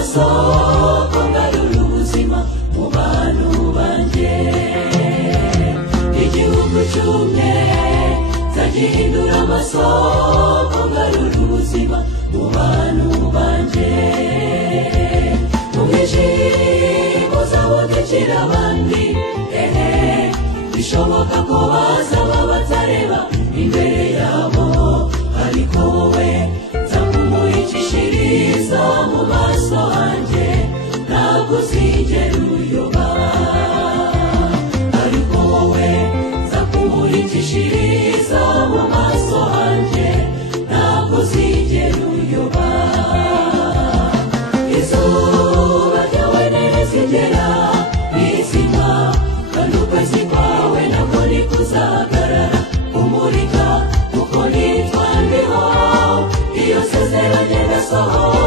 amasoko ngarura ubuzima mu bantu banjye. Igihugu cyumye nzagihindura amasoko ngarura ubuzima mu bantu banjye. Umwijima uzabonekera abandi, bishoboka ko bazaba batareba imbere yabo, ariko wowe nzakumurikishiriza mu maso hanjye, ntabwo uzigera uyoba. Ariko wowe nzakumurikishiriza mu maso hanjye, ntabwo uzigera uyoba. Izuba ryawe ntirizigera rizima, kandi ukwezi kwawe nako ntikuzahagarara kumurika, kuko nitwa ndiho iyo sezeranye ndasohoza.